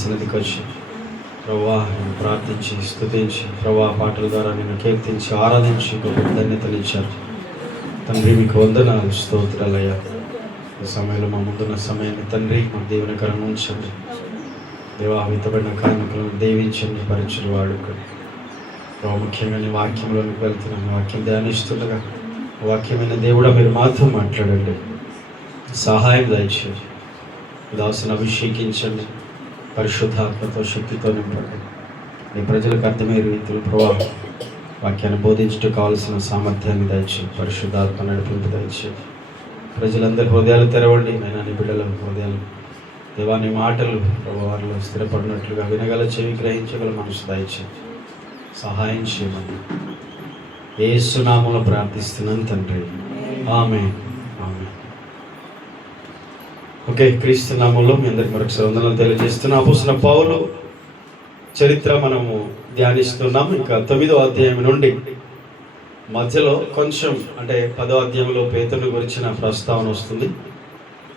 సన్నిధికి వచ్చి ప్రభువా నేను ప్రార్థించి స్తుతించి ప్రభువా పాటల ద్వారా నేను కీర్తించి ఆరాధించి గొప్ప ధన్యతలు ఇచ్చారు తండ్రి. మీకు వందనాలు, స్తోత్రాలయ్యా. ఈ సమయంలో మా ముందున్న సమయాన్ని తండ్రి మా దీవెనకరంగా ఉంచండి. దేవా విత్తబడిన కార్మికులను దీవించండి, పరీక్షలు వాడుకోండి. ముఖ్యంగా నీ వాక్యంలోనికి వెళ్తున్నాను. వాక్యం ధ్యానిస్తుండగా వాక్యమైన దేవుడా మీరు మాతో మాట్లాడండి, సహాయం దయచేయండి. దాసుని అభిషేకించండి, పరిశుద్ధాత్మతో శక్తితో నింపండి. నీ ప్రజలకు అర్థమయ్యే రీతిలో ప్రభావ వాక్యాన్ని బోధించడం కావాల్సిన సామర్థ్యాన్ని దయచేయండి. పరిశుద్ధాత్మ నడిపింపు దయచేయండి. ప్రజలందరి హృదయాలు తెరవండి. నేను నీ బిడ్డల హృదయాలు దేవాని మాటలు వారిలో స్థిరపడినట్లుగా వినగల చెవి, గ్రహించగల మనసు దయచేయండి. సహాయం చేయమని యేసు నామములో ప్రార్థిస్తున్నాను తండ్రి, ఆమేన్. ఓకే, క్రీస్తు నామములో మీ అందరికి మరొకసారి వందనాలు తెలియజేస్తున్నాం. అపోస్తలుడైన పౌలు చరిత్ర మనము ధ్యానిస్తున్నాం. ఇంకా 9వ అధ్యాయం నుండి మధ్యలో కొంచెం అంటే 10వ అధ్యాయంలో పేతురుని గురించిన ప్రస్తావన వస్తుంది.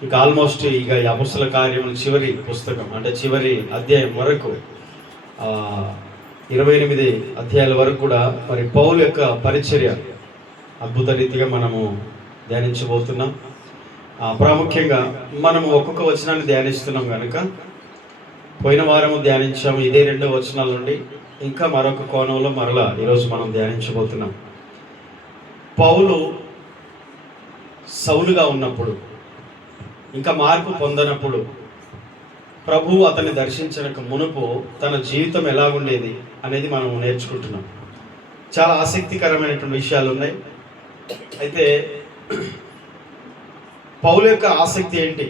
ఇంకా ఆల్మోస్ట్ ఇక ఈ అపోస్తల కార్యముల చివరి పుస్తకం అంటే చివరి అధ్యాయం వరకు 28 అధ్యాయాల వరకు కూడా మరి పౌలు యొక్క పరిచర్య అద్భుత రీతిగా మనము ధ్యానించబోతున్నాం. ప్రాముఖ్యంగా మనము ఒక్కొక్క వచనాన్ని ధ్యానిస్తున్నాం కనుక పోయిన వారము ధ్యానించాము ఇదే 2 వచనాల నుండి ఇంకా మరొక కోణంలో మరలా ఈరోజు మనం ధ్యానించబోతున్నాం. పౌలు సౌలుగా ఉన్నప్పుడు ఇంకా మార్పు పొందనప్పుడు ప్రభువు అతన్ని దర్శించక మునుపు తన జీవితం ఎలాగుండేది అనేది మనం నేర్చుకుంటున్నాం. చాలా ఆసక్తికరమైనటువంటి విషయాలు ఉన్నాయి. అయితే పౌలు యొక్క ఆసక్తి ఏంటి?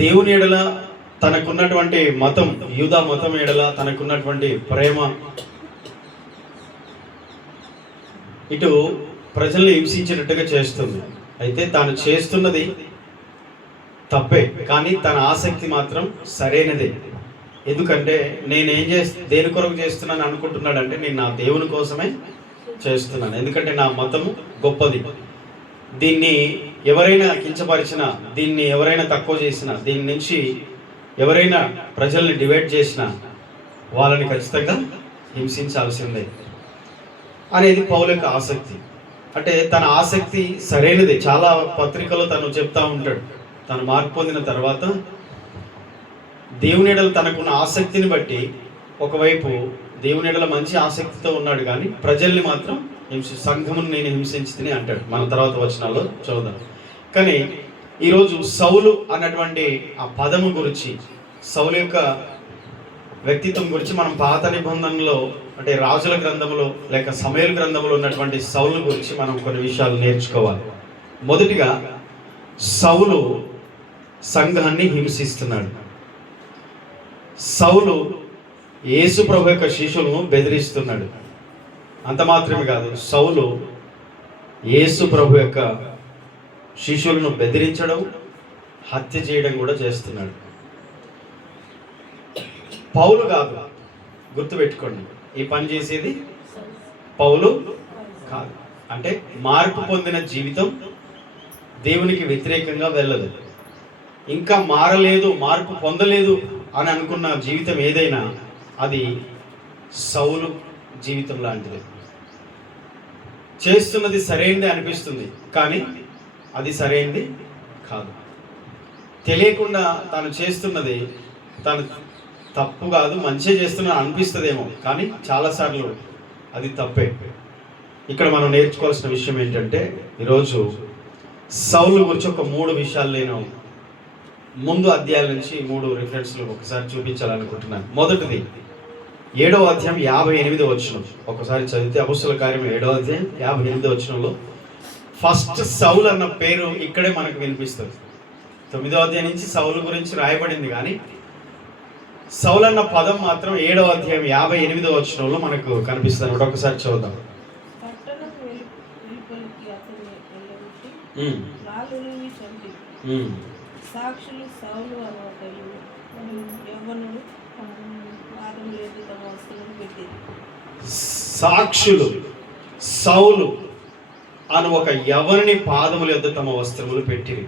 దేవుని ఎడల తనకున్నటువంటి మతం, యూదా మతం ఎడల తనకున్నటువంటి ప్రేమ, ఇటు ప్రజల్ని హింసించినట్టుగా చేస్తుంది. అయితే తాను చేస్తున్నది తప్పే, కానీ తన ఆసక్తి మాత్రం సరైనదే. ఎందుకంటే దేని కొరకు చేస్తున్నాను అనుకుంటున్నాడంటే నేను నా దేవుని కోసమే చేస్తున్నాను. ఎందుకంటే నా మతము గొప్పది. దీన్ని ఎవరైనా కించపరిచినా, దీన్ని ఎవరైనా తక్కువ చేసినా, దీని నుంచి ఎవరైనా ప్రజల్ని డివైడ్ చేసినా వాళ్ళని ఖచ్చితంగా హింసించాల్సిందే అనేది పౌలు యొక్క ఆసక్తి. అంటే తన ఆసక్తి సరైనది. చాలా పత్రికలో తను చెప్తా ఉంటాడు, తను మార్పు పొందిన తర్వాత దేవుని ఎడల తనకున్న ఆసక్తిని బట్టి ఒకవైపు దేవుని ఎడల మంచి ఆసక్తితో ఉన్నాడు, కానీ ప్రజల్ని మాత్రం సంఘమును నేను హింసించుకుని అంటాడు. మన తర్వాత వచనాల్లో చూద్దాం. కానీ ఈరోజు సౌలు అన్నటువంటి ఆ పదము గురించి, సౌలు యొక్క వ్యక్తిత్వం గురించి మనం పాత నిబంధనలో అంటే రాజుల గ్రంథంలో లేక సమూయేలు గ్రంథంలో ఉన్నటువంటి సౌలు గురించి మనం కొన్ని విషయాలు నేర్చుకోవాలి. మొదటిగా సౌలు సంఘాన్ని హింసిస్తున్నాడు. సౌలు యేసు ప్రభు యొక్క శిష్యులను బెదిరిస్తున్నాడు. అంత మాత్రమే కాదు, సౌలు యేసు ప్రభు యొక్క శిష్యులను బెదిరించడం, హత్య చేయడం కూడా చేస్తున్నాడు. పౌలు కాదు, గుర్తుపెట్టుకోండి, ఈ పని చేసేది పౌలు కాదు. అంటే మార్పు పొందిన జీవితం దేవునికి వ్యతిరేకంగా వెళ్ళదు. ఇంకా మారలేదు, మార్పు పొందలేదు అని అనుకున్న జీవితం ఏదైనా అది సౌలు జీవితం లాంటిది. చేస్తున్నది సరైనది అనిపిస్తుంది, కానీ అది సరైనది కాదు. తెలియకుండా తాను చేస్తున్నది తాను తప్పు కాదు, మంచి చేస్తున్నా అనిపిస్తుందేమో, కానీ చాలాసార్లు అది తప్పే. ఇక్కడ మనం నేర్చుకోవాల్సిన విషయం ఏంటంటే ఈరోజు సౌలు గురించి ఒక 3 విషయాలు నేను ముందు అధ్యాయాల నుంచి 3 రిఫరెన్స్లు ఒకసారి చూపించాలనుకుంటున్నాను. మొదటిది 7వ అధ్యాయం 58వ వచనం ఒకసారి చదివితే, అపోస్తలుల కార్యం 7వ అధ్యాయం 58వ వచనంలో ఫస్ట్ సౌలు అన్న పేరు ఇక్కడే మనకు వినిపిస్తుంది. 9వ అధ్యాయం నుంచి సౌలు గురించి రాయబడింది, కానీ సౌలు అన్న పదం మాత్రం 7వ అధ్యాయం 58వ వచనంలో మనకు కనిపిస్తుంది అన్నమాట. ఒకసారి చూద్దాం. సాక్షులు సౌలు అని ఒక యవనుని పాదముల యొద్ద తమ వస్త్రములు పెట్టిరి.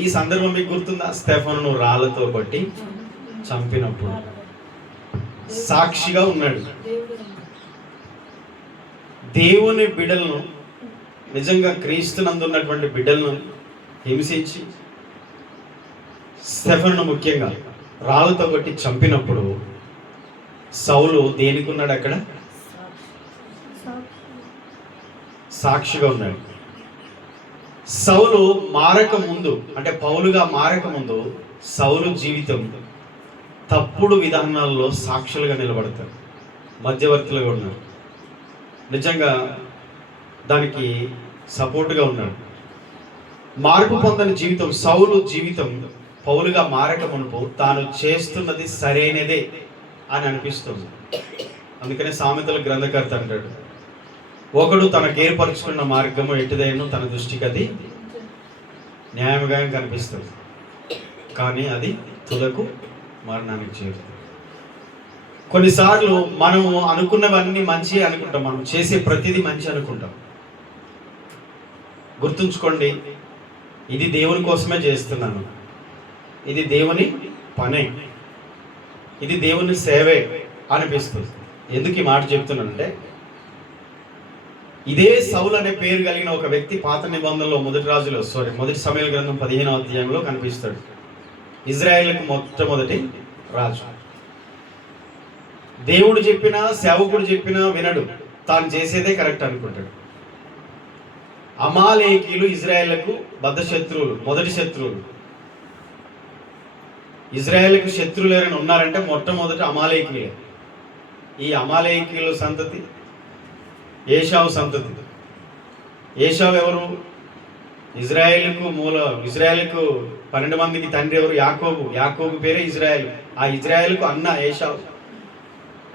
ఈ సందర్భం మీకు గుర్తుందా? స్తెఫనును రాళ్లతో కొట్టి చంపినప్పుడు సాక్షిగా ఉన్నాడు. దేవుని బిడ్డలను, నిజంగా క్రీస్తునందున్నటువంటి బిడ్డలను హింసించి స్టెఫెనును ముఖ్యంగా రాళ్ళతో కొట్టి చంపినప్పుడు సౌలు దేనికి ఉన్నాడు? అక్కడ సాక్షిగా ఉన్నాడు. సౌలు మారక ముందు, అంటే పౌలుగా మారక ముందు సౌలు జీవితం తప్పుడు విధానాల్లో సాక్షులుగా నిలబడతారు, మధ్యవర్తులుగా ఉన్నారు. నిజంగా దానికి సపోర్టుగా ఉన్నాడు. మార్పు పొందని జీవితం సౌలు జీవితం పౌలుగా మారక మునుపు తాను చేస్తున్నది సరైనదే అని అనిపిస్తుంది. అందుకనే సామెతల గ్రంథకర్త అంటాడు, ఒకడు తనకు ఏర్పరచుకున్న మార్గము ఎటుదైనా తన దృష్టికి అది న్యాయంగా కనిపిస్తుంది, కానీ అది తులకు మరణానికి చేరుతుంది. కొన్నిసార్లు మనము అనుకున్నవన్నీ మంచి అనుకుంటాం, మనం చేసే ప్రతిదీ మంచి అనుకుంటాం. గుర్తుంచుకోండి, ఇది దేవుని కోసమే చేస్తున్నాను, ఇది దేవుని పనే, ఇది దేవుని సేవే అనిపిస్తుంది. ఎందుకు ఈ మాట చెప్తున్నానంటే, ఇదే సౌలు అనే పేరు కలిగిన ఒక వ్యక్తి పాత నిబంధనలో మొదటి సమూయేలు గ్రంథం 15వ అధ్యాయంలో కనిపిస్తాడు. ఇజ్రాయేలుకు మొట్టమొదటి రాజు. దేవుడు చెప్పినా సేవకుడు చెప్పినా వినడు, తాను చేసేదే కరెక్ట్ అనుకుంటాడు. అమాలేకీయులు ఇజ్రాయేలుకు బద్ధ శత్రువులు, మొదటి శత్రువులు. ఇజ్రాయేలుకు శత్రువులు ఎవరైనా ఉన్నారంటే మొట్టమొదటి అమాలేకీయులే. ఈ అమాలేకీయుల సంతతి ఏశావు సంతతి. ఏశావు ఎవరు? ఇజ్రాయేలుకు 12 మందికి తండ్రి ఎవరు? యాకోబు. యాకోబు పేరే ఇజ్రాయేల్. ఆ ఇజ్రాయేలుకు అన్న ఏశావు.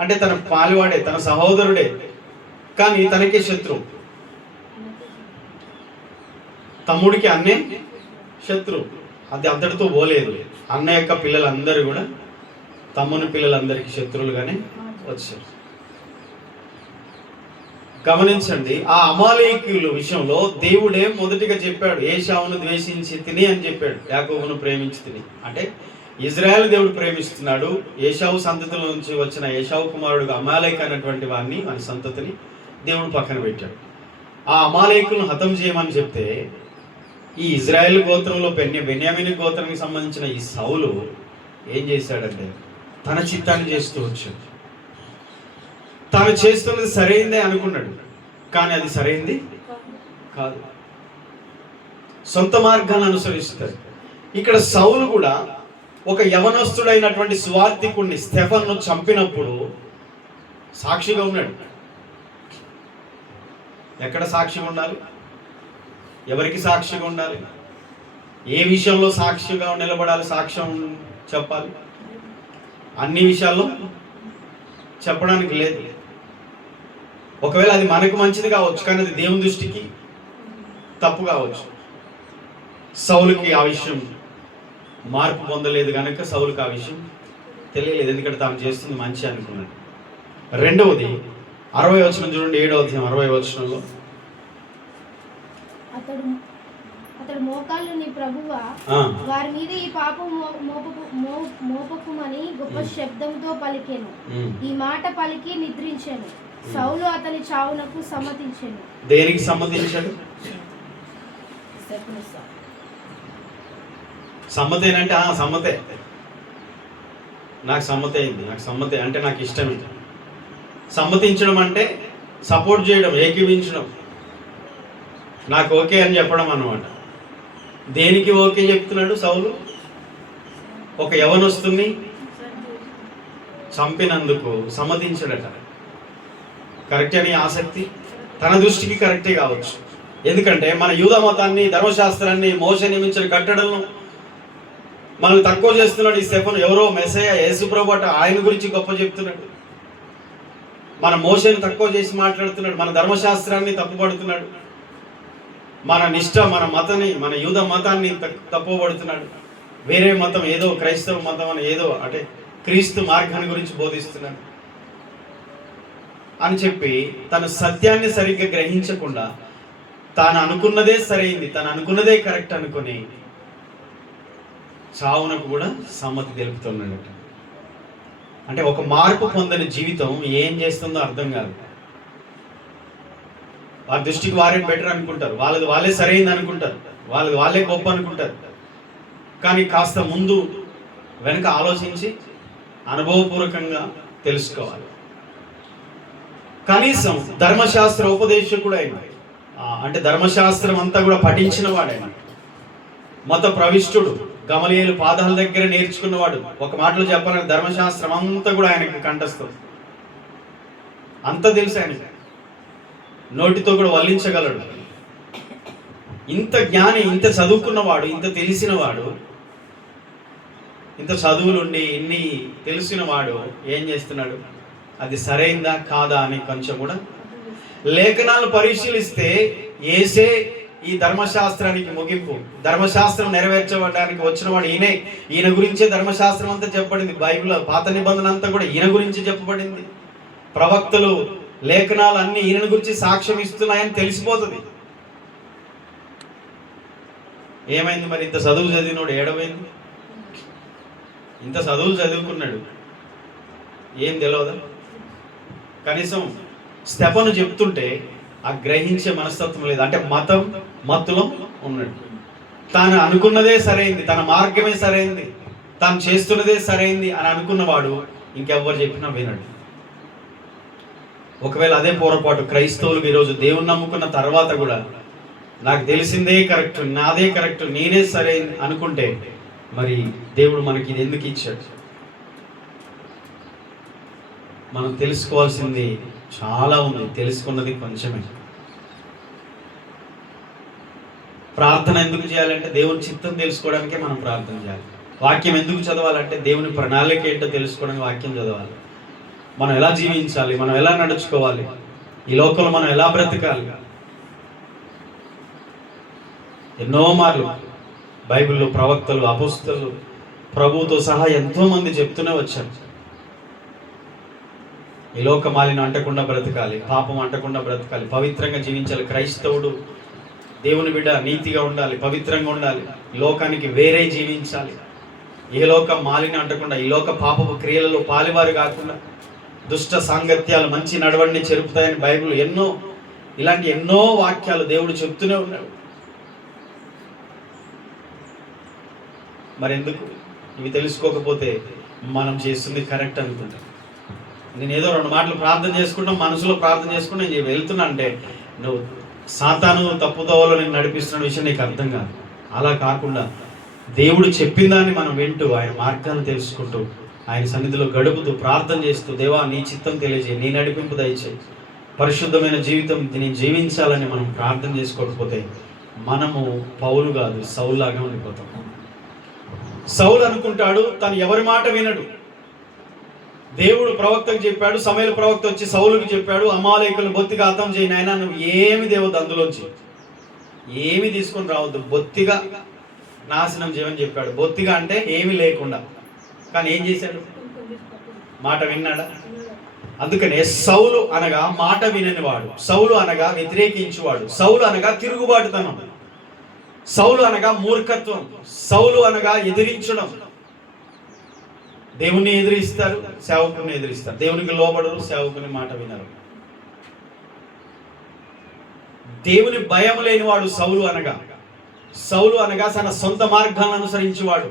అంటే తన పాలివాడే, తన సహోదరుడే, కానీ తనకే శత్రువు. తమ్ముడికి అన్నే శత్రువు. అది అంతటితో పోలేదు. అన్న యొక్క పిల్లలందరూ కూడా తమ్ముని పిల్లలందరికీ శత్రువులుగానే వచ్చారు. గమనించండి, ఆ అమాలేకీయుల విషయంలో దేవుడే మొదటిగా చెప్పాడు, ఏశావును ద్వేషించి తిని అని చెప్పాడు, యాకోబును ప్రేమించి తిని. అంటే ఇజ్రాయెల్ దేవుడు ప్రేమిస్తున్నాడు. ఏశావు సంతతిలో నుంచి వచ్చిన ఏశావు కుమారుడు అమాలేక్ అనేటువంటి వారిని, మన సంతతిని దేవుడు పక్కన పెట్టాడు. ఆ అమాలేకులను హతం చేయమని చెప్తే ఈ ఇజ్రాయెల్ గోత్రంలో బెన్యామీను గోత్రానికి సంబంధించిన ఈ సౌలు ఏం చేశాడంటే తన చిత్తాన్ని చేస్తూ వచ్చాడు. తాను చేస్తున్నది సరైందే అనుకున్నాడు, కానీ అది సరైంది కాదు. సొంత మార్గాన్ని అనుసరిస్తాడు. ఇక్కడ సౌలు కూడా ఒక యవనస్తుడైనటువంటి సువార్థికుడిని స్టెఫెనును చంపినప్పుడు సాక్షిగా ఉన్నాడు. ఎక్కడ సాక్షిగా ఉండాలి? ఎవరికి సాక్షిగా ఉండాలి? ఏ విషయంలో సాక్షిగా నిలబడాలి? సాక్ష్యం చెప్పాలి. అన్ని విషయాల్లో చెప్పడానికి లేదు. ఒకవేళ అది మనకు మంచిది కావచ్చు, కానీ అది దేవుని దృష్టికి తప్పు కావచ్చు. సౌలుకి ఆ విషయం మార్పు పొందలేదు కనుక సౌలుకి ఆ విషయం తెలియలేదు, ఎందుకంటే తాను చేస్తుంది మంచి అనుకున్నాడు. రెండవది 60వ వచనం చూడండి, 7వ అధ్యాయం 60వ వచనంలో, అతడు మోకాళ్ళు నీ ప్రభువా వారి మీద ఈ పాపం మోపకుమని గొప్ప శబ్దంతో పలికెను. ఈ మాట పలికి నిద్రించాను. సౌలు అతని చావునకు సమ్మతించాను. దేనికి సమ్మతించాడు? సమ్మతేనంటే సమ్మతే, నాకు సమ్మతే అయింది, నాకు సమ్మతే అంటే నాకు ఇష్టమే. సమ్మతించడం అంటే సపోర్ట్ చేయడం, ఏకీవించడం, నాకు ఓకే అని చెప్పడం అన్నమాట. దేనికి ఓకే చెప్తున్నాడు సౌలు? ఒక యవనస్తుని చంపినందుకు సమ్మతించడట. కరెక్ట్ అని ఆసక్తి తన దృష్టికి కరెక్టే కావచ్చు. ఎందుకంటే మన యూద మతాన్ని, ధర్మశాస్త్రాన్ని, మోసే నియమించిన కట్టడలను మనకు తక్కువ చేస్తున్నాడు ఈ స్టెఫెను. ఎవరో మెస్సయ్య యేసుప్రభు అట, ఆయన గురించి గొప్ప చెప్తున్నాడు. మన మోసేని తక్కువ చేసి మాట్లాడుతున్నాడు, మన ధర్మశాస్త్రాన్ని తప్పుపడుతున్నాడు, మన నిష్ఠ, మన మతాన్ని, మన యూద మతాన్ని తప్పుపడుతున్నాడు. వేరే మతం ఏదో క్రైస్తవ మతం అని ఏదో అంటే క్రీస్తు మార్గాన్ని గురించి బోధిస్తున్నాడు అని చెప్పి తన సత్యాన్ని సరిగ్గా గ్రహించకుండా తాను అనుకున్నదే సరైంది, తను అనుకున్నదే కరెక్ట్ అనుకుని చావునకు కూడా సమ్మతి తెలుపుతున్నాడట. అంటే ఒక మార్పు పొందని జీవితం ఏం చేస్తుందో అర్థం కాదు. వారి దృష్టికి వారే బెటర్ అనుకుంటారు, వాళ్ళది వాళ్ళే సరైంది అనుకుంటారు, వాళ్ళది వాళ్ళే గొప్ప అనుకుంటారు. కానీ కాస్త ముందు వెనక ఆలోచించి అనుభవపూర్వకంగా తెలుసుకోవాలి. కనీసం ధర్మశాస్త్ర ఉపదేశకుడు అయిన, అంటే ధర్మశాస్త్రం అంతా కూడా పఠించిన వాడైన, మత ప్రవిష్టుడు, గమలీయేలు పాదాల దగ్గర నేర్చుకున్నవాడు. ఒక మాటలో చెప్పాలంటే ధర్మశాస్త్రం అంతా కూడా ఆయనకి కంఠస్థం, అంత తెలుసు ఆయనకి, నోటితో కూడా వల్లించగలడు. ఇంత జ్ఞాని, ఇంత చదువుకున్నవాడు, ఇంత తెలిసినవాడు, ఇంత చదువులుండి ఇన్ని తెలిసిన వాడు ఏం చేస్తున్నాడు? అది సరైందా కాదా అని కొంచెం కూడా లేఖనాలు పరిశీలిస్తే ఏసే ఈ ధర్మశాస్త్రానికి ముగింపు. ధర్మశాస్త్రం నెరవేర్చబడడానికి వచ్చిన వాడు ఈయనే. ఈయన గురించే ధర్మశాస్త్రం అంతా చెప్పబడింది. బైబిల్ పాత నిబంధన అంతా కూడా ఈయన గురించి చెప్పబడింది. ప్రవక్తలు, లేఖనాలు అన్ని ఈయన గురించి సాక్ష్యం ఇస్తున్నాయని తెలిసిపోతుంది. ఏమైంది మరి? ఇంత చదువు చదివినోడు ఏడవైంది? ఇంత చదువులు చదువుకున్నాడు, ఏం తెలియదా? కనీసం స్టెఫను చెప్తుంటే ఆ గ్రహించే మనస్తత్వం లేదు. అంటే మత్తులో ఉన్నాడు. తాను అనుకున్నదే సరైంది, తన మార్గమే సరైంది, తాను చేస్తున్నదే సరైంది అని అనుకున్నవాడు ఇంకెవ్వరు చెప్పినా వినడు. ఒకవేళ అదే పొరపాటు క్రైస్తవులకు ఈరోజు దేవుని నమ్ముకున్న తర్వాత కూడా నాకు తెలిసిందే కరెక్ట్, నాదే కరెక్ట్, నేనే సరైంది అనుకుంటే మరి దేవుడు మనకి ఇది ఎందుకు ఇచ్చాడు? మనం తెలుసుకోవాల్సింది చాలా ఉంది, తెలుసుకున్నది కొంచెమే. ప్రార్థన ఎందుకు చేయాలంటే దేవుని చిత్తం తెలుసుకోవడానికే మనం ప్రార్థన చేయాలి. వాక్యం ఎందుకు చదవాలంటే దేవుని ప్రణాళిక ఏంటో తెలుసుకోవడానికి వాక్యం చదవాలి. మనం ఎలా జీవించాలి, మనం ఎలా నడుచుకోవాలి, ఈ లోకంలో మనం ఎలా బ్రతకాలి. ఎన్నో మార్లు బైబిల్లో ప్రవక్తలు, అపోస్తలు, ప్రభువుతో సహా ఎంతో మంది చెప్తూనే వచ్చారు. ఈ లోక మాలిన అంటకుండా బ్రతకాలి, పాపం అంటకుండా బ్రతకాలి, పవిత్రంగా జీవించాలి. క్రైస్తవుడు, దేవుని బిడ్డ నీతిగా ఉండాలి, పవిత్రంగా ఉండాలి, ఈ లోకానికి వేరే జీవించాలి. ఏ లోక మాలిన అంటకుండా, ఈ లోక పాపపు క్రియలలో పాలివారు కాకుండా, దుష్ట సాంగత్యాలు మంచి నడవడిని చెరుపుతాయని బైబిల్ ఇలాంటి ఎన్నో వాక్యాలు దేవుడు చెప్తూనే ఉన్నాడు. మరి ఎందుకు ఇవి తెలుసుకోకపోతే మనం చేస్తుంది కరెక్ట్ అనుకుంటాం. నేను ఏదో 2 మాటలు ప్రార్థన చేసుకుంటాం, మనసులో ప్రార్థన చేసుకుంటా నేను వెళ్తున్నా అంటే నువ్వు సాతాను తప్పుదోవలో నేను నడిపిస్తున్న విషయం నీకు అర్థం కాదు. అలా కాకుండా దేవుడు చెప్పిన దాన్ని మనం వింటూ, ఆయన మార్గాన్ని తెలుసుకుంటూ, ఆయన సన్నిధిలో గడుపుతూ, ప్రార్థన చేస్తూ, దేవా నీ చిత్తం తెలియజేయి, నీ నడిపింపు దయచేయి, పరిశుద్ధమైన జీవితం నేను జీవించాలని మనం ప్రార్థన చేసుకోకపోతే మనము పౌలు కాదు, సౌలులాగా ఉండిపోతాం. సౌలు అనుకుంటాడు తను ఎవరి మాట వినడు. దేవుడు ప్రవక్తకు చెప్పాడు, సమూయేలు ప్రవక్త వచ్చి సౌలుకి చెప్పాడు, అమాలేకులను బొత్తిగా హతం చేయి నాయనా, నువ్వు ఏమి దేవద్దు, అందులోంచి ఏమి తీసుకొని రావద్దు, బొత్తిగా నాశనం చేయమని చెప్పాడు. బొత్తిగా అంటే ఏమీ లేకుండా. కానీ ఏం చేశాడు? మాట విన్నాడా? అందుకనే సౌలు అనగా మాట విననివాడు, సౌలు అనగా వ్యతిరేకించువాడు, సౌలు అనగా తిరుగుబాటుతనం, సౌలు అనగా మూర్ఖత్వం, సౌలు అనగా ఎదిరించడం. దేవుణ్ణి ఎదిరిస్తారు, సేవకుని ఎదిరిస్తారు. దేవునికి లోబడరు, సేవకుని మాట వినరు. దేవుని భయం లేనివాడు సౌలు అనగా. సౌలు అనగా తన సొంత మార్గాలను అనుసరించేవాడు.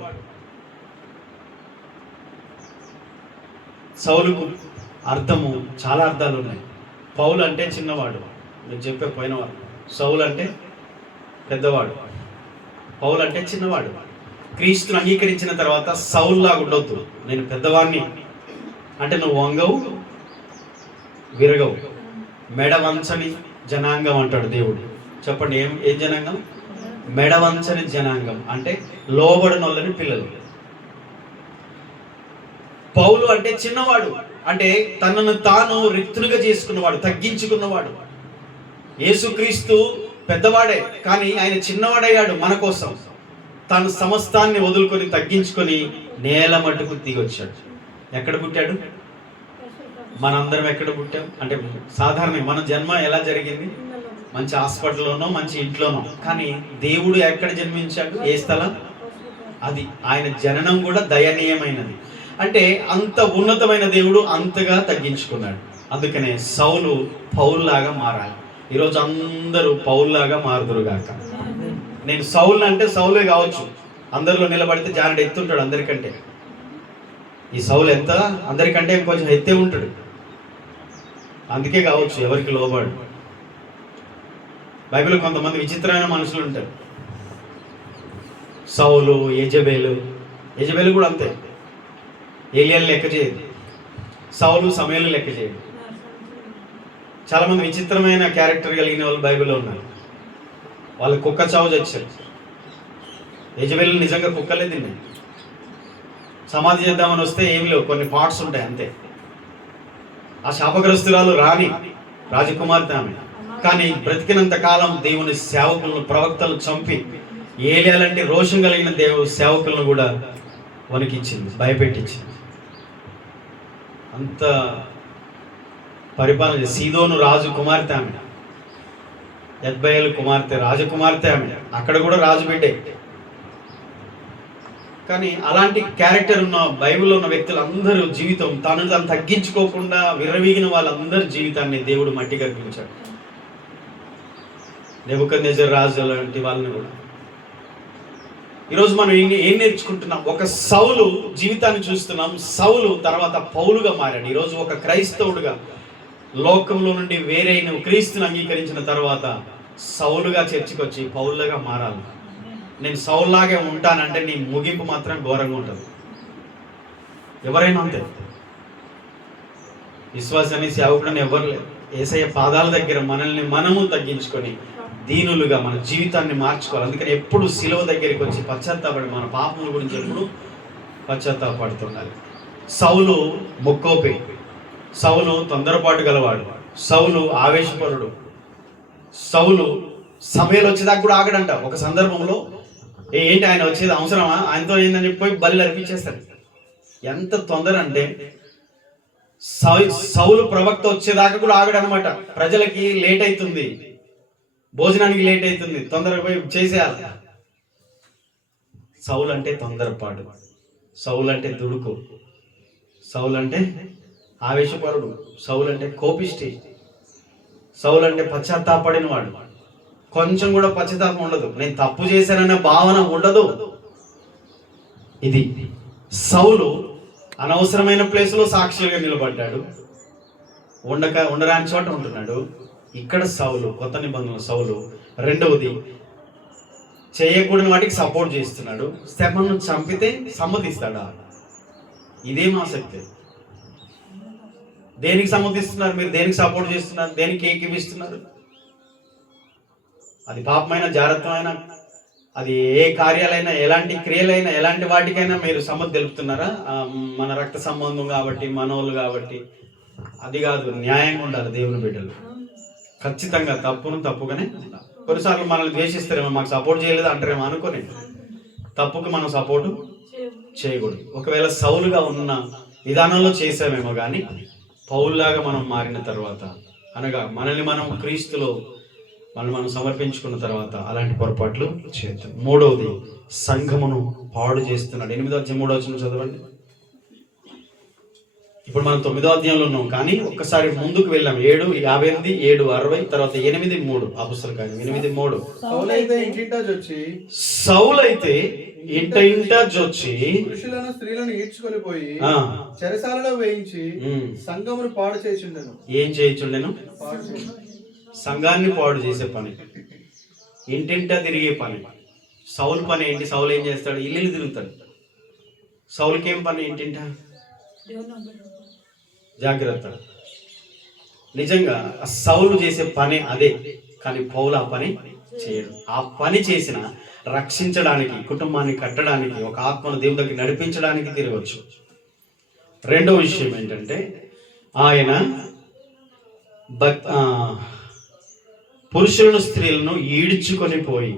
సౌలుకు అర్థము చాలా అర్థాలు ఉన్నాయి. పౌలు అంటే చిన్నవాడు, నేను చెప్పే పోయినవాడు. సౌలు అంటే పెద్దవాడు, పౌలు అంటే చిన్నవాడు. క్రీస్తును అంగీకరించిన తర్వాత సౌలులాగా ఉండొద్దు, నేను పెద్దవాడిని అంటే నువ్వు వంగవు, విరగవు. మెడవంచని జనాంగం అంటాడు దేవుడు. చెప్పండి, ఏం జనాంగం? మెడవంచని జనాంగం అంటే లోబడనొల్లని పిల్లలు. పౌలు అంటే చిన్నవాడు, అంటే తనను తాను రిక్తునిగా చేసుకున్నవాడు, తగ్గించుకున్నవాడు. యేసుక్రీస్తు పెద్దవాడే, కానీ ఆయన చిన్నవాడయ్యాడు మన కోసం. తను సమస్తాన్ని వదులుకొని తగ్గించుకొని నేల మట్టుకు దిగొచ్చాడు. ఎక్కడ పుట్టాడు? మనందరం ఎక్కడ పుట్టాం అంటే సాధారణంగా మన జన్మ ఎలా జరిగింది? మంచి హాస్పిటల్లోనో మంచి ఇంట్లోనో. కానీ దేవుడు ఎక్కడ జన్మించాడు? ఏ స్థలం? అది ఆయన జననం కూడా దయనీయమైనది. అంటే అంత ఉన్నతమైన దేవుడు అంతగా తగ్గించుకున్నాడు. అందుకనే సౌలు పౌల్లాగా మారాలి. ఈరోజు అందరూ పౌల్లాగా మారుదురుగాక. నేను సౌలు అంటే సౌలే కావచ్చు, అందరిలో నిలబడితే జానడు ఎత్తుంటాడు అందరికంటే. ఈ సౌలు ఎంత అందరికంటే కొంచెం ఎత్తే ఉంటాడు, అందుకే కావచ్చు ఎవరికి లోబడు. బైబిల్లో కొంతమంది విచిత్రమైన మనుషులు ఉంటారు. సౌలు, యెజబెలు కూడా అంతే. ఏలియాని లెక్క చేయదు, సౌలు సమయలు లెక్క చేయదు. చాలా మంది విచిత్రమైన క్యారెక్టర్ కలిగిన వాళ్ళు బైబిల్లో ఉన్నారు. వాళ్ళు కుక్క చావు చచ్చారు. యెజబెలు నిజంగా కుక్కలే తిన్నాయి. సమాధి చేద్దామని వస్తే ఏమి లేవు, కొన్ని పార్ట్స్ ఉంటాయి అంతే. ఆ శాపగ్రస్తురాలు రాణి, రాజకుమార్తె ఆమె. కానీ బ్రతికినంత కాలం దేవుని సేవకులను, ప్రవక్తలు చంపి ఏలియాలంటే రోషం కలిగిన సేవకులను కూడా వణికిచ్చింది, భయపెట్టించింది. అంత పరిపాలన. సీదోను రాజు కుమార్తె ఆమె, యెజ్బయలు కుమార్తె రాజకుమార్తె ఆమె, అక్కడ కూడా రాజు బిడ్డే. కానీ అలాంటి క్యారెక్టర్ ఉన్న బైబిల్లో ఉన్న వ్యక్తులు అందరూ జీవితం తాను తగ్గించుకోకుండా విర్రవీగిన వాళ్ళందరి జీవితాన్ని దేవుడు మట్టి కల్పించాడు. నెబుకద్నెజర్ రాజు లాంటి వాళ్ళని కూడా. ఈరోజు మనం ఏం నేర్చుకుంటున్నాం? ఒక సౌలు జీవితాన్ని చూస్తున్నాం. సౌలు తర్వాత పౌలుగా మారాడు. ఈరోజు ఒక క్రైస్తవుడుగా లోకంలో నుండి వేరైన క్రీస్తుని అంగీకరించిన తర్వాత సౌలుగా చర్చికి వచ్చి పౌలుగా మారాలి. నేను సౌల్లాగే ఉంటానంటే నీ ముగింపు మాత్రం ఘోరంగా ఉంటుంది. ఎవరైనా అంతే. విశ్వాసాన్ని సేవకుడని ఎవరు లేరు. యేసయ్య పాదాల దగ్గర మనల్ని మనము తగ్గించుకొని దీనులుగా మన జీవితాన్ని మార్చుకోవాలి. అందుకని ఎప్పుడు శిలువ దగ్గరికి వచ్చి పశ్చాత్తాపడి మన పాపముల గురించి ఎప్పుడు పశ్చాత్తాపడుతుండాలి. సౌలు మొక్కోపే, సౌలు తొందరపాటు గలవాడు, సౌలు ఆవేశపరుడు, సౌలు సమయాలు వచ్చేదాకా కూడా ఆగడంట. ఒక సందర్భంలో ఏంటి ఆయన వచ్చేది అవసరమా, ఆయనతో ఏందని చెప్పి బలి అర్పించేస్తాడు. ఎంత తొందర అంటే సౌలు ప్రవక్త వచ్చేదాకా కూడా ఆగడనమాట. ప్రజలకి లేట్ అవుతుంది, భోజనానికి లేట్ అవుతుంది, తొందరగా పోయి చేసేయాలి. సౌలు అంటే తొందరపాటు, సౌలు అంటే దుడుకు, సౌలు అంటే ఆవేశపరుడు, సౌలు అంటే కోపిష్టి, సౌలు అంటే పశ్చాత్తాపడిన వాడు. కొంచెం కూడా పశ్చాత్తాపం ఉండదు, నేను తప్పు చేశానన్న భావన ఉండదు. ఇది సౌలు అనవసరమైన ప్లేస్లో సాక్షిగా నిలబడ్డాడు, ఉండరాని చోట ఉంటున్నాడు. ఇక్కడ సౌలు, కొత్త నిబంధనలు సౌలు. రెండవది, చేయకూడని వాటికి సపోర్ట్ చేస్తున్నాడు. స్టెఫనును చంపితే సమ్మతిస్తాడా? ఇదేం ఆసక్తి. దేనికి సమ్మతిస్తున్నారు మీరు? దేనికి సపోర్ట్ చేస్తున్నారు? దేనికి ఏకీపిస్తున్నారు? అది పాపమైన, జాగ్రత్తమైన, అది ఏ కార్యాలైనా, ఎలాంటి క్రియలైనా, ఎలాంటి వాటికైనా మీరు సమ్మతి తెలుపుతున్నారా? మన రక్త సంబంధం కాబట్టి, మనోళ్ళు కాబట్టి. అది కాదు, న్యాయంగా ఉండాలి దేవుని బిడ్డలు. ఖచ్చితంగా తప్పును తప్పుగానే. కొన్నిసార్లు మనల్ని ద్వేషిస్తారేమో, మాకు సపోర్ట్ చేయలేదు అంటారేమో అనుకుని తప్పుకు మనం సపోర్టు చేయకూడదు. ఒకవేళ సౌలుగా ఉన్న విధానంలో చేసామేమో, కానీ పౌల్లాగా మనం మారిన తర్వాత, అనగా మనల్ని మనం క్రీస్తులో మనం సమర్పించుకున్న తర్వాత అలాంటి పొరపాట్లు చేద్దాం. మూడవది, సంఘమును పాడు చేస్తున్నాడు. 8వ అధ్యాయం 3వ వచనం చదవండి. ఇప్పుడు మనం 9వ అధ్యాయంలో ఉన్నాం, కానీ ఒక్కసారి ముందుకు వెళ్ళాం. 7:58, 7:60, తర్వాత 8:3. ఆ పుస్తకాన్ని 8:3. సౌలైతే ఇంట జొచ్చి పురుషులను స్త్రీలను ఈడ్చుకొని పోయి చెరసాలలో వేయించి సంఘమును పాడు చేయుచుండెను. ఏం చేయుచుండెను? సంఘాన్ని పాడు చేసే పని, ఇంటింటా తిరిగే పని. సౌలు పని ఏంటి? సౌలు ఏం చేస్తాడు? ఇల్లు తిరుగుతాడు. సౌలుకి ఏం పని? ఇంటింటా. జాగ్రత్త. నిజంగా సౌలు చేసే పని అదే, కానీ పౌలు ఆ పని చేయడు. ఆ పని చేసిన రక్షించడానికి, కుటుంబాన్ని కట్టడానికి, ఒక ఆత్మను దేవుని దగ్గర నడిపించడానికి తిరగవచ్చు. రెండో విషయం ఏంటంటే, ఆయన పురుషులను స్త్రీలను ఈడ్చుకొని పోయి,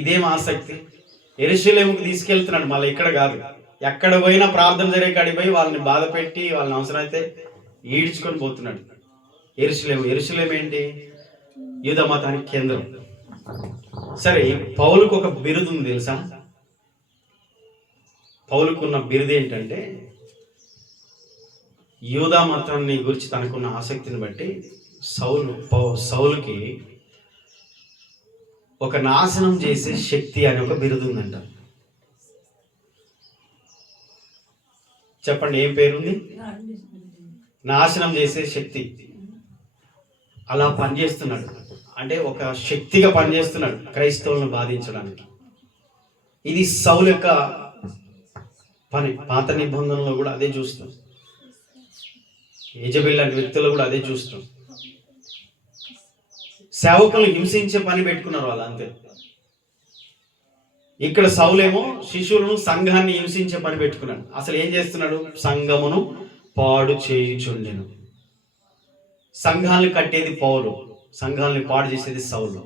ఇదేం ఆసక్తి. యెరూషలేముకు తీసుకెళ్తున్నాడు, మళ్ళీ ఇక్కడ కాదు. ఎక్కడ పోయినా ప్రార్థన జరిగే కాడికి పోయి వాళ్ళని బాధ పెట్టి, వాళ్ళని అవసరమైతే ఈడ్చుకొని పోతున్నాడు. యెరూషలేము ఏంటి? యూద మతానికి కేంద్రం. సరే, పౌలుకు ఒక బిరుదు ఉంది తెలుసా? పౌలుకున్న బిరుదు ఏంటంటే, యూదా మతాన్ని గురించి తనకున్న ఆసక్తిని బట్టి సౌలుకి ఒక నాశనం చేసే శక్తి అనే ఒక బిరుదు ఉందంట. చెప్పండి, ఏం పేరుంది? నాశనం చేసే శక్తి. అలా పనిచేస్తున్నాడు, అంటే ఒక శక్తిగా పనిచేస్తున్నాడు క్రైస్తవులను బాధించడానికి. ఇది సౌలు యొక్క పని. పాత నిబంధనలో కూడా అదే చూస్తాం, యెజబెల్ లాంటి వ్యక్తులు కూడా అదే చూస్తాం. సేవకులను హింసించే పని పెట్టుకున్నారు వాళ్ళు, అంతే. ఇక్కడ సౌలేమో శిష్యులను, సంఘాన్ని హింసించే పని పెట్టుకున్నాడు. అసలు ఏం చేస్తున్నాడు? సంఘమును పాడు చేయుచుండెను. సంఘాలను కట్టేది పౌలు, సంఘాలని పాడు చేసేది సౌలు.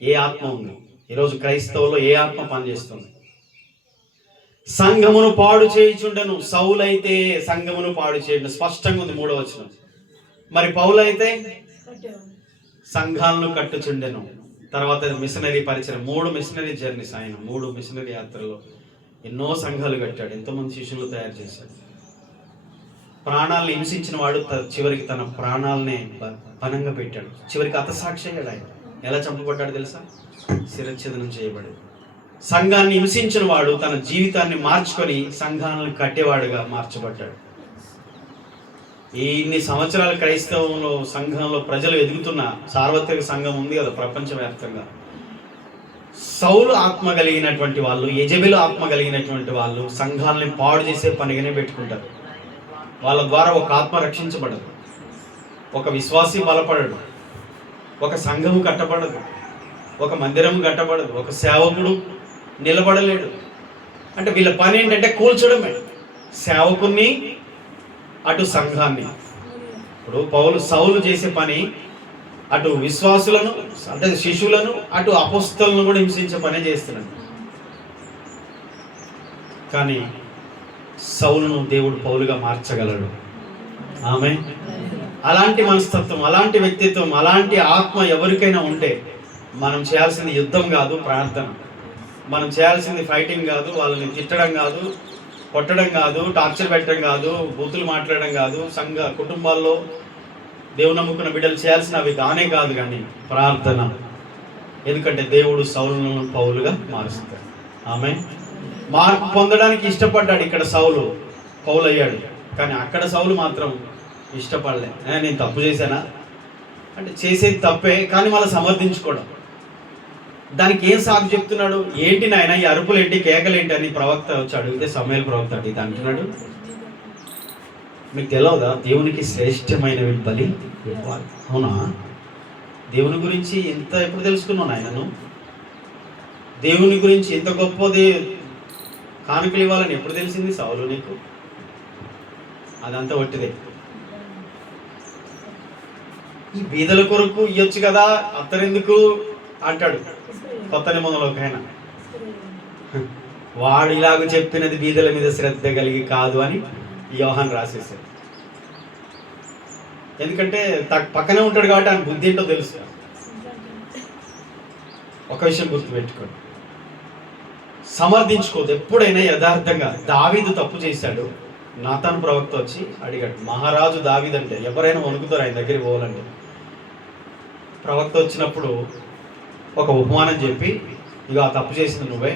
ఏ ఆత్మ ఉంది ఈరోజు క్రైస్తవుల్లో? ఏ ఆత్మ పనిచేస్తుంది? సంఘమును పాడు చేయుచుండెను. సౌలు అయితే సంఘమును పాడు చేయడం స్పష్టంగా ఉంది, 3వ వచనం. మరి పౌలు అయితే సంఘాలను కట్టుచుండెను. తర్వాత మిషనరీ పరిచయం, 3 మిషనరీ జర్నీస్, ఆయన 3 మిషనరీ యాత్రలో ఎన్నో సంఘాలు కట్టాడు, ఎంతోమంది శిష్యులు తయారు చేశాడు. ప్రాణాలను హింసించిన వాడు చివరికి తన ప్రాణాలనే పనంగా పెట్టాడు. చివరికి హతసాక్షి అయ్యాడు. ఆయన ఎలా చంపబడ్డాడు తెలుసా? శిరచ్ఛేదనం చేయబడి. సంఘాన్ని హింసించిన వాడు తన జీవితాన్ని మార్చుకొని సంఘాలను కట్టేవాడుగా మార్చబడ్డాడు. ఇన్ని సంవత్సరాల క్రైస్తవంలో సంఘంలో ప్రజలు ఎదుగుతున్న సార్వత్రిక సంఘం ఉంది కదా ప్రపంచవ్యాప్తంగా. సౌలు ఆత్మ కలిగినటువంటి వాళ్ళు, యెజబెలు ఆత్మ కలిగినటువంటి వాళ్ళు సంఘాలని పాడు చేసే పనిగానే పెట్టుకుంటారు. వాళ్ళ ద్వారా ఒక ఆత్మ రక్షించబడదు, ఒక విశ్వాసి బలపడడు, ఒక సంఘము కట్టబడదు, ఒక మందిరం కట్టబడదు, ఒక సేవకుడు నిలబడలేడు. అంటే వీళ్ళ పని ఏంటంటే కూల్చడమే, సేవకుని అటు సంఘాన్ని. ఇప్పుడు సౌలు చేసే పని అటు విశ్వాసులను అంటే శిష్యులను, అటు అపోస్తలను కూడా హింసించే పనే చేస్తున్నాడు. కానీ సౌలును దేవుడు పౌలుగా మార్చగలడు. ఆమె అలాంటి మనస్తత్వం, అలాంటి వ్యక్తిత్వం, అలాంటి ఆత్మ ఎవరికైనా ఉంటే మనం చేయాల్సింది యుద్ధం కాదు, ప్రార్థన. మనం చేయాల్సింది ఫైటింగ్ కాదు, వాళ్ళని తిట్టడం కాదు, కొట్టడం కాదు, టార్చర్ పెట్టడం కాదు, బూతులు మాట్లాడడం కాదు. సంఘ కుటుంబాల్లో దేవుని నమ్ముకున్న బిడ్డలు చేయాల్సిన అవి కానే కాదు, కానీ ప్రార్థన. ఎందుకంటే దేవుడు సౌలును పౌలుగా మారుస్తాడు. ఆమె మార్పు పొందడానికి ఇష్టపడ్డాడు. ఇక్కడ సౌలు పౌలు అయ్యాడు, కానీ అక్కడ సౌలు మాత్రం ఇష్టపడలే. నేను తప్పు చేశానా అంటే చేసేది తప్పే, కానీ మళ్ళీ సమర్థించుకోవడం. దానికి ఏం సాగు చెప్తున్నాడు? ఏంటి నాయన ఈ అరుపులు ఏంటి, కేకలు ఏంటి అని ప్రవక్త వచ్చి అడిగితే సమూయేలు ప్రవక్త అడిగితే అంటున్నాడు, మీకు తెలియదా దేవునికి శ్రేష్టమైనవి బలి ఇవ్వాలి. అవునా? దేవుని గురించి ఎంత ఎప్పుడు తెలుసుకున్నావు నాయనను? దేవుని గురించి ఎంత గొప్పది కానుకలు ఇవ్వాలని ఎప్పుడు తెలిసింది సౌలు నీకు? అదంతా ఒట్టిదే. ఈ బీదల కొరకు ఇవ్వచ్చు కదా, అత్తరెందుకు అంటాడు కొత్త నిబంధనలోకైనా. వాడు ఇలాగ చెప్పినది బీదల మీద శ్రద్ధ కలిగి కాదు అని యోహాన్ రాసేసాడు. ఎందుకంటే పక్కనే ఉంటాడు కాబట్టి ఆయన బుద్ధి ఏంటో తెలుసు. ఒక విషయం గుర్తుపెట్టుకోండి, సమర్థించుకోదు ఎప్పుడైనా యథార్థంగా. దావీదు తప్పు చేశాడు, నాతాను ప్రవక్త వచ్చి అడిగాడు. మహారాజు దావీదు అంటే ఎవరైనా వణుకుతారు ఆయన దగ్గరికి పోవాలంటే. ప్రవక్త వచ్చినప్పుడు ఒక ఉపమానం చెప్పి, ఇక ఆ తప్పు చేసింది నువ్వే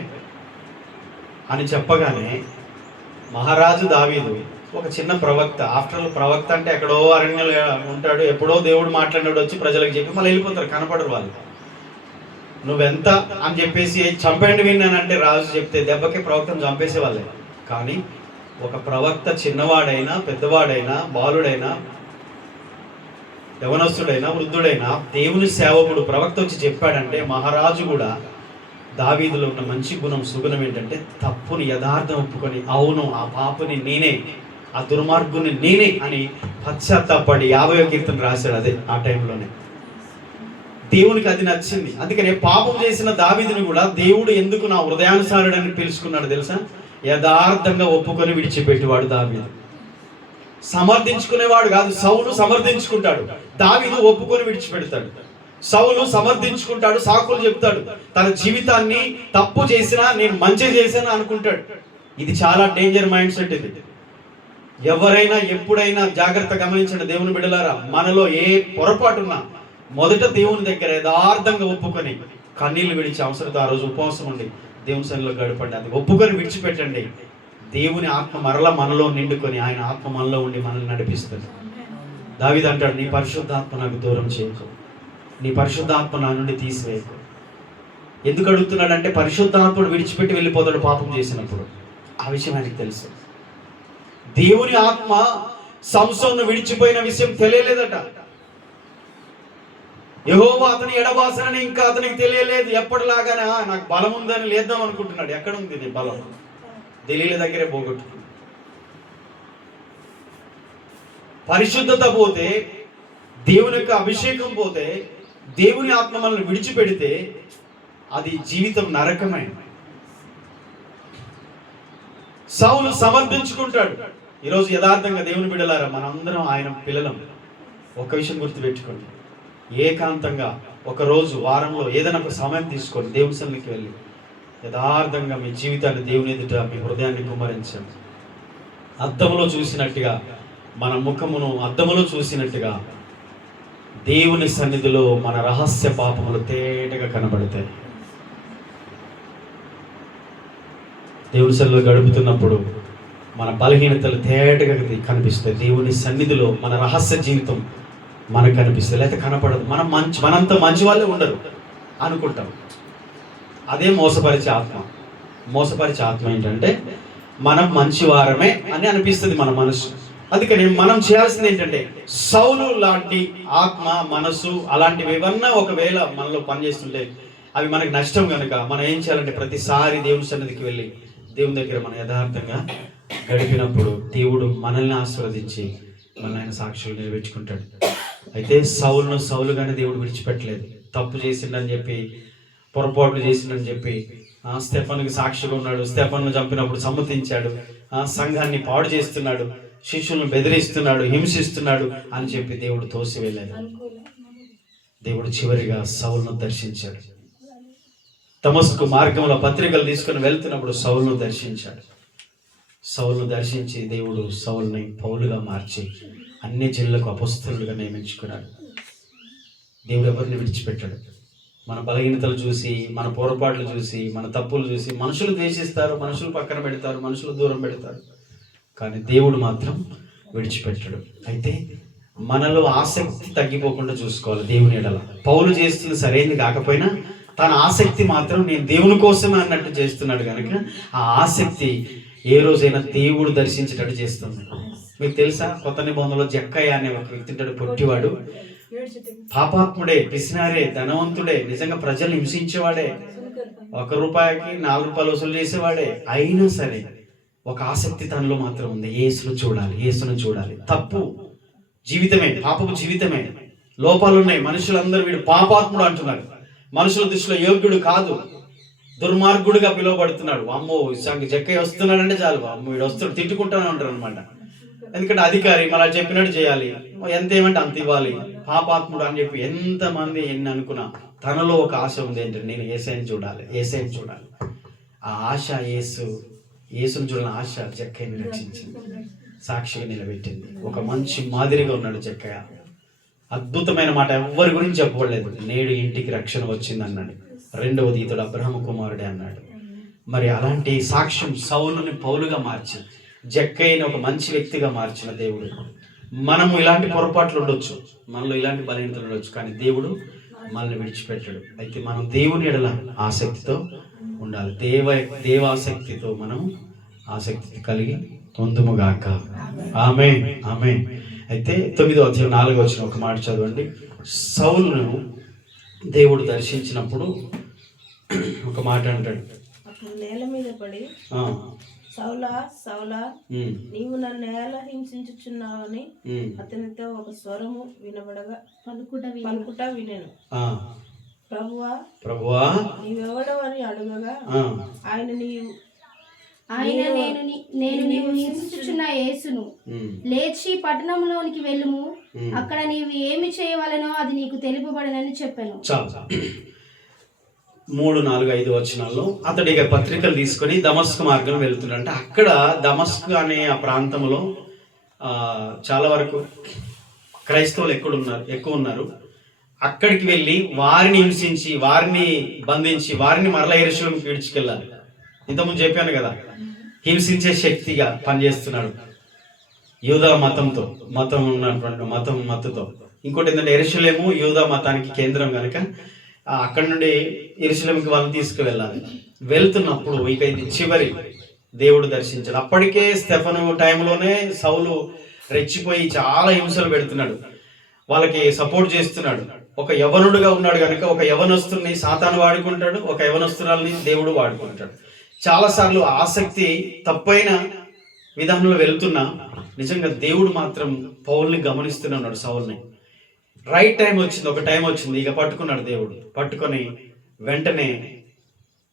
అని చెప్పగానే మహారాజు దావీదు ఒక చిన్న ప్రవక్త, ఆఫ్టర్ ప్రవక్త అంటే ఎక్కడో అరణ్యంలో ఉంటాడు, ఎప్పుడో దేవుడు మాట్లాడినాడు వచ్చి ప్రజలకు చెప్పి మళ్ళీ వెళ్ళిపోతారు, కనపడరు వాళ్ళు. నువ్వెంత అని చెప్పేసి చంపేయండి విన్నానంటే రాజు చెప్తే దెబ్బకి ప్రవక్తను చంపేసే వాళ్ళే. కానీ ఒక ప్రవక్త చిన్నవాడైనా పెద్దవాడైనా బాలుడైనా యవనస్తుడైనా వృద్ధుడైనా దేవుని సేవకుడు ప్రవక్త వచ్చి చెప్పాడంటే మహారాజు కూడా దావీదులో ఉన్న మంచి గుణం సుగుణం ఏంటంటే తప్పుని యథార్థం ఒప్పుకొని, అవును ఆ పాపని నేనే, ఆ దుర్మార్గుని నేనే అని పశ్చాత్తాపడి 50వ కీర్తన రాశాడు. అదే ఆ టైంలోనే దేవునికి అది నచ్చింది. అందుకనే పాపం చేసిన దావీదుని కూడా దేవుడు ఎందుకు నా హృదయానుసారుడని పిలుచుకున్నాడు తెలుసా? యథార్థంగా ఒప్పుకొని విడిచిపెట్టేవాడు దావీదు. సమర్థించుకునేవాడు కాదు. సౌలు సమర్థించుకుంటాడు, దావీదు ఒప్పుకొని విడిచిపెడతాడు. సౌలు సమర్థించుకుంటాడు, సాకులు చెప్తాడు, తన జీవితాన్ని తప్పు చేసినా నేను మంచి చేశాను అనుకుంటాడు. ఇది చాలా డేంజర్ మైండ్ సెట్. ఇది ఎవరైనా ఎప్పుడైనా జాగ్రత్త గమనించండి దేవుని బిడ్డలారా. మనలో ఏ పొరపాటున్నా మొదట దేవుని దగ్గర యథార్థంగా ఒప్పుకొని కన్నీళ్లు విడిచి అవసరత ఆ రోజు ఉపవాసం ఉండి దేవుని సన్నిధిలో గడపండి. అది ఒప్పుకొని విడిచిపెట్టండి. దేవుని ఆత్మ మరలా మనలో నిండుకొని ఆయన ఆత్మ మనలో ఉండి మనల్ని నడిపిస్తుంది. దావీదు అంటాడు, నీ పరిశుద్ధాత్మ నాకు దూరం చేయకు, నీ పరిశుద్ధాత్మ నా నుండి తీసివేయకు. ఎందుకు అడుగుతున్నాడంటే పరిశుద్ధాత్ముడు విడిచిపెట్టి వెళ్ళిపోతాడు పాపం చేసినప్పుడు. ఆ విషయం ఆయనకు తెలుసు. దేవుని ఆత్మ సంసోను విడిచిపోయిన విషయం తెలియలేదట. యెహోవా అతని ఎడబాసనని ఇంకా అతనికి తెలియలేదు. ఎప్పటిలాగానే నాకు బలం ఉందని లేద్దాం అనుకుంటున్నాడు. ఎక్కడ ఉంది నీ బలం? ఢిల్లీల దగ్గరే పోగొట్టుకుంది. పరిశుద్ధత పోతే, దేవుని యొక్క అభిషేకం పోతే, దేవుని ఆత్మ మనల్ని విడిచిపెడితే అది జీవితం నరకమే. సౌలు సమర్థించుకుంటాడు. ఈరోజు యథార్థంగా దేవుని బిడ్డలారా, మనందరం ఆయన పిల్లలం. ఒక విషయం గుర్తుపెట్టుకోండి, ఏకాంతంగా ఒకరోజు వారంలో ఏదైనా ఒక సమయం తీసుకొని దేవుని సన్నిధికి వెళ్ళి యథార్థంగా మీ జీవితాన్ని దేవుని ఎదుట మీ హృదయాన్ని కుమ్మరించండి. అద్దములో చూసినట్టుగా, మన ముఖమును అద్దములో చూసినట్టుగా దేవుని సన్నిధిలో మన రహస్య పాపములు తేటగా కనబడతాయి. దేవుని సన్నిధిలో గడుపుతున్నప్పుడు మన బలహీనతలు తేటగా కనిపిస్తాయి. దేవుని సన్నిధిలో మన రహస్య జీవితం మనకు కనిపిస్తుంది, లేకపోతే కనపడదు. మనంతా మంచి వాళ్ళే ఉండరు అనుకుంటాం. అదే మోసపరిచే ఆత్మ. మోసపరిచే ఆత్మ ఏంటంటే మనం మంచివారమే అని అనిపిస్తుంది మన మనసు. అందుకని మనం చేయాల్సింది ఏంటంటే సౌలు లాంటి ఆత్మ, మనసు అలాంటివి ఏమన్నా ఒకవేళ మనలో పనిచేస్తుంటే అవి మనకు నష్టం కనుక మనం ఏం చేయాలంటే ప్రతిసారి దేవుని సన్నిధికి వెళ్ళి దేవుని దగ్గర మనం యథార్థంగా గడిపినప్పుడు దేవుడు మనల్ని ఆశీర్వదించి మనల్ని ఆయన సాక్షులు నిలబెట్టుకుంటాడు. అయితే సౌలును సౌలుగానే దేవుడు విడిచిపెట్టలేదు. తప్పు చేసిండని చెప్పి, పొరపాట్లు చేసిండని చెప్పి స్టెఫనుకి సాక్షిగా ఉన్నాడు. స్టెఫన్ను చంపినప్పుడు సమ్మతించాడు. సంఘాన్ని పాడు చేస్తున్నాడు, శిష్యులను బెదిరిస్తున్నాడు, హింసిస్తున్నాడు అని చెప్పి దేవుడు తోసి వెళ్ళాడు. దేవుడు చివరిగా సౌలును దర్శించాడు. దమస్కు మార్గంలో పత్రికలు తీసుకుని వెళ్తున్నప్పుడు సౌలును దర్శించాడు. సౌలును దర్శించి దేవుడు సౌలుని పౌలుగా మార్చి అన్ని జిల్లకు అపొస్తలులుగా నియమించుకున్నాడు. దేవుడు ఎవరిని విడిచిపెట్టాడు. మన బలహీనతలు చూసి, మన పొరపాట్లు చూసి, మన తప్పులు చూసి మనుషులు ద్వేషిస్తారు, మనుషులు పక్కన పెడతారు, మనుషులు దూరం పెడతారు, కానీ దేవుడు మాత్రం విడిచిపెట్టాడు. అయితే మనలో ఆసక్తి తగ్గిపోకుండా చూసుకోవాలి దేవుని ఎడల. పౌలు చేస్తుంది సరైనది కాకపోయినా తన ఆసక్తి మాత్రం నేను దేవుని కోసమే అన్నట్టు చేస్తున్నాడు కనుక ఆ ఆసక్తి ఏ రోజైనా దేవుడు దర్శించేటట్టు చేస్తుంది. మీకు తెలుసా, కొత్త నిబంధనలో జక్కయ్య అనే ఒక వ్యక్తి ఉంటాడు, పొట్టివాడు, పాపాత్ముడే, పిసినారే, ధనవంతుడే, నిజంగా ప్రజలు హింసించేవాడే, ₹1కి ₹4 వసూలు చేసేవాడే. అయినా సరే ఒక ఆసక్తి తనలో మాత్రం ఉంది, యేసును చూడాలి, యేసును చూడాలి. తప్పు జీవితమే, పాపపు జీవితమే, లోపాలు ఉన్నాయి. మనుషులందరూ వీడు పాపాత్ముడు అంటున్నారు. మనుషుల దృష్టిలో యోగ్యుడు కాదు, దుర్మార్గుడిగా పిలువబడుతున్నాడు. అమ్మో జక్కయ్య వస్తున్నాడంటే చాలు, అమ్మో వీడు వస్తాడు, తిట్టుకుంటానే ఉంటారు అనమాట. ఎందుకంటే అధికారి మళ్ళీ చెప్పినట్టు చేయాలి, ఎంత ఏమంటే అంత ఇవ్వాలి, పాపాత్ముడు అని చెప్పి ఎంతమంది ఎన్ని అనుకున్నా తనలో ఒక ఆశ ఉంది ఏంటంటే నేను యేసయ్యని చూడాలి, యేసయ్యని చూడాలి. ఆ ఆశ యేసును చూడాలని ఆశ జక్కయ్యని రక్షించింది, సాక్షిగా నిలబెట్టింది. ఒక మంచి మాదిరిగా ఉన్నాడు జక్కయ్య. అద్భుతమైన మాట, ఎవరి గురించి చెప్పబడలేదు. నేడు ఇంటికి రక్షణ వచ్చింది అన్నాడు. రెండవది ఇతడు అబ్రహాము కుమారుడే అన్నాడు. మరి అలాంటి సాక్ష్యం సౌలుని పౌలుగా మార్చి జక్కయ్యని ఒక మంచి వ్యక్తిగా మార్చిన దేవుడు. మనము ఇలాంటి పొరపాట్లు ఉండొచ్చు, మనలో ఇలాంటి బలహీనతలు ఉండొచ్చు, కానీ దేవుడు మనల్ని విడిచిపెట్టాడు. అయితే మనం దేవుని ఎడల ఆసక్తితో ఉండాలి. దేవాసక్తితో మనం ఆసక్తి కలిగి పొందుముగాక. ఆమేన్, ఆమేన్. అయితే 9వ అధ్యాయం 4వ వచనం ఒక మాట చదవండి. సౌలును దేవుడు దర్శించినప్పుడు ఒక మాట అంటాడు, నేల మీద పడి సౌలా సౌలా నీవు నన్ను ఎలా హింసించుచున్నావని అతనితో ఒక స్వరము వినబడగా పలుకుట వినెను. ప్రభువా నీవెవడవు అని అడగగా ఆయన నేను నీవు హింసించుచున్న యేసును, లేచి పట్టణంలోనికి వెళ్ళుము, అక్కడ నీవు ఏమి చేయవలెనో అది నీకు తెలుపబడనని చెప్పాను. 3, 4, 5 వచనాల్లో అతడు ఇక పత్రికలు తీసుకొని దమస్కు మార్గం వెళ్తున్నాడు. అంటే అక్కడ దమస్కు అనే ఆ ప్రాంతంలో చాలా వరకు క్రైస్తవులు ఎక్కువ ఉన్నారు. అక్కడికి వెళ్ళి వారిని హింసించి, వారిని బంధించి, వారిని మరలా యెరూషలేముకు విడిచికెళ్ళాలి. ఇంతకుముందు చెప్పాను కదా, హింసించే శక్తిగా పనిచేస్తున్నాడు యూదా మతం ఉన్నటువంటి మత్తుతో. ఇంకోటి ఏంటంటే యెరూషలేము యూదా మతానికి కేంద్రం కనుక అక్కడి నుండి యెరూషలేముకి వాళ్ళని తీసుకువెళ్ళాలి. వెళ్తున్నప్పుడు ఇక ఇది చివరి దేవుడు దర్శించాడు. అప్పటికే స్టెఫను టైంలోనే సౌలు రెచ్చిపోయి చాలా హింసలు పెడుతున్నాడు, వాళ్ళకి సపోర్ట్ చేస్తున్నాడు. ఒక యవనుడుగా ఉన్నాడు కనుక ఒక యవనస్తుని సాతాను వాడుకుంటాడు, ఒక యవనస్తురాల్ని దేవుడు వాడుకుంటాడు. చాలాసార్లు ఆసక్తి తప్పైన విధానంలో వెళ్తున్నా నిజంగా దేవుడు మాత్రం పౌల్ని గమనిస్తూనే ఉన్నాడు, సౌల్ని. రైట్ టైం వచ్చింది, ఒక టైం వచ్చింది, ఇక పట్టుకున్నాడు దేవుడు. పట్టుకొని వెంటనే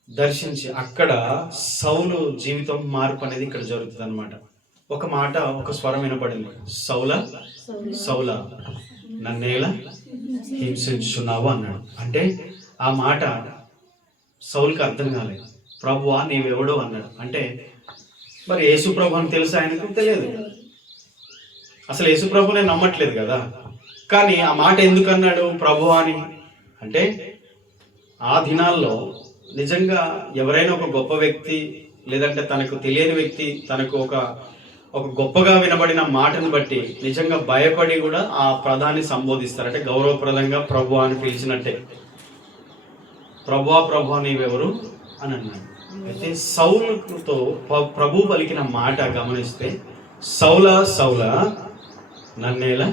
దర్శించి అక్కడ సౌలు జీవితం మార్పు అనేది ఇక్కడ జరుగుతుంది అనమాట. ఒక మాట, ఒక స్వరం వినపడింది, సౌలా సౌలా నన్నేలా హింసించున్నావు అన్నాడు. అంటే ఆ మాట సౌలుకి అర్థం కాలేదు. ప్రభువా నీవెవడో అన్నాడు. అంటే మరి యేసు ప్రభు అని తెలుసు ఆయనకు? తెలియదు. అసలు యేసు ప్రభు నేను నమ్మట్లేదు కదా. కానీ ఆ మాట ఎందుకు అన్నాడు ప్రభువా అని? అంటే ఆ దినాల్లో నిజంగా ఎవరైనా ఒక గొప్ప వ్యక్తి, లేదంటే తనకు తెలియని వ్యక్తి, తనకు ఒక గొప్పగా వినబడిన మాటను బట్టి నిజంగా భయపడి కూడా ఆ ప్రధాన్ని సంబోధిస్తారు. అంటే గౌరవప్రదంగా ప్రభు అని పిలిచినట్టే, ప్రభువా నీవెవరు అని అన్నాడు. అయితే సౌలుతో ప్రభు పలికిన మాట గమనిస్తే, సౌలా సౌలా నన్నేలా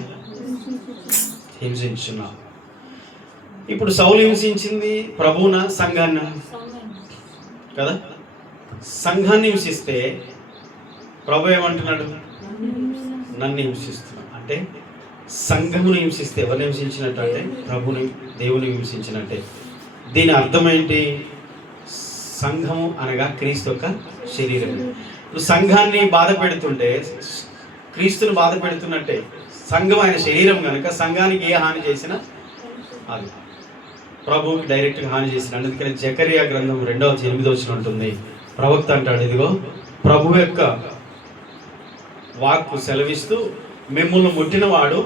హింసించున్నా. ఇప్పుడు సౌలు హింసించింది ప్రభువున, సంఘాన్న కదా? సంఘాన్ని హింసిస్తే ప్రభు ఏమంటున్నాడు? నన్ను హింసిస్తున్నా. అంటే సంఘమును హింసిస్తే ఎవరిని హింసించినట్టు? అంటే ప్రభుని, దేవుని హింసించినట్టే. దీని అర్థం ఏంటి? సంఘము అనగా క్రీస్తు యొక్క శరీరం. ఇప్పుడు సంఘాన్ని బాధ పెడుతుంటే క్రీస్తుని బాధ పెడుతున్నట్టే. సంఘం ఆయన శరీరం కనుక సంఘానికి ఏ హాని చేసినా అది ప్రభువుకి డైరెక్ట్గా హాని చేసిన. అందుకని జకరియా గ్రంథం 2:8 ఉంటుంది. ప్రవక్త అంటాడు, ఇదిగో ప్రభు యొక్క వాక్కు సెలవిస్తూ, మిమ్మల్ని ముట్టినవాడు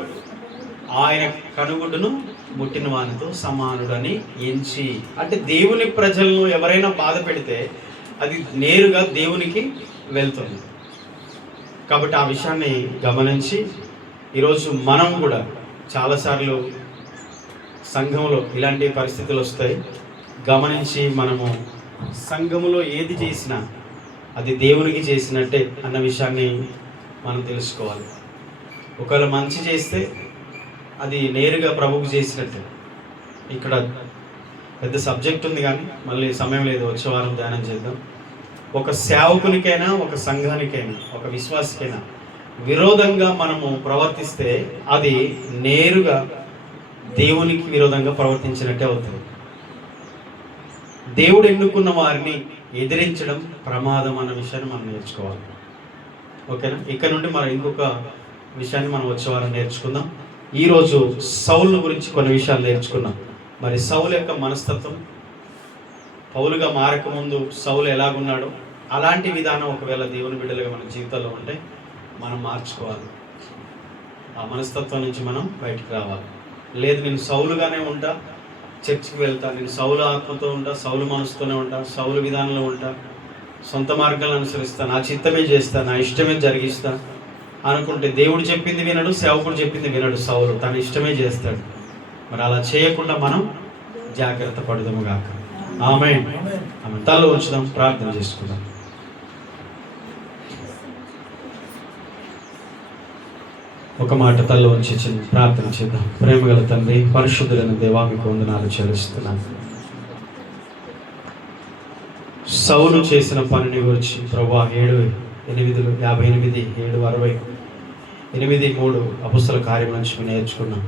ఆయన కనుగుడ్డును ముట్టిన వానితో సమానుడని ఎంచి. అంటే దేవుని ప్రజలను ఎవరైనా బాధ పెడితే అది నేరుగా దేవునికి వెళ్తుంది. కాబట్టి ఆ విషయాన్ని గమనించి ఈరోజు మనం కూడా చాలాసార్లు సంఘంలో ఇలాంటి పరిస్థితులు వస్తాయి. గమనించి మనము సంఘములో ఏది చేసినా అది దేవునికి చేసినట్టే అన్న విషయాన్ని మనం తెలుసుకోవాలి. ఒకవేళ మంచి చేస్తే అది నేరుగా ప్రభువుకు చేసినట్టే. ఇక్కడ పెద్ద సబ్జెక్ట్ ఉంది కానీ మళ్ళీ సమయం లేదు, వచ్చే వారం ధ్యానం చేద్దాం. ఒక సేవకునికైనా, ఒక సంఘానికైనా, ఒక విశ్వాసికైనా విరోధంగా మనము ప్రవర్తిస్తే అది నేరుగా దేవునికి విరోధంగా ప్రవర్తించినట్టే అవుతుంది. దేవుడు ఎన్నుకున్న వారిని ఎదిరించడం ప్రమాదం అన్న విషయాన్ని మనం నేర్చుకోవాలి. ఓకేనా? ఇక్కడ నుండి మనం ఇంకొక విషయాన్ని మనం వచ్చే వారం నేర్చుకుందాం. ఈరోజు సౌలు గురించి కొన్ని విషయాలు నేర్చుకున్నాం. మరి సౌలు యొక్క మనస్తత్వం, పౌలుగా మారకముందు సౌలు ఎలాగున్నాడో అలాంటి విధానం ఒకవేళ దేవుని బిడ్డలుగా మన జీవితంలో ఉంటే మనం మార్చుకోవాలి. ఆ మనస్తత్వం నుంచి మనం బయటికి రావాలి. లేదు నేను సౌలుగానే ఉంటా, చర్చికి వెళ్తా, నేను సౌలు ఆత్మతో ఉంటా, సౌలు మనసుతోనే ఉంటా, సౌలు విధానంలో ఉంటా, సొంత మార్గాలను అనుసరిస్తా, నా చిత్తమే చేస్తా, నా ఇష్టమే జరిగిస్తా అనుకుంటే దేవుడు చెప్పింది వినడు, సేవకుడు చెప్పింది వినడు. సౌలు తన ఇష్టమే చేస్తాడు. మరి అలా చేయకుండా మనం జాగ్రత్త పడదాము గాక. ఆమేన్. తల ఉంచుదాం, ప్రార్థన చేసుకుందాం. ఒక మాట తల్ల ఉంచి ప్రార్థన చేద్దాం. ప్రేమగల తండ్రి, పరిశుద్ధులైన దేవా, మీకు వందనాలు చెల్లిస్తున్నాను. సౌలు చేసిన పనిని గురించి ప్రభువా 7:8, 58, 7:60, 8:3 అపొస్తలుల కార్యం నుంచి నేర్చుకున్నాం.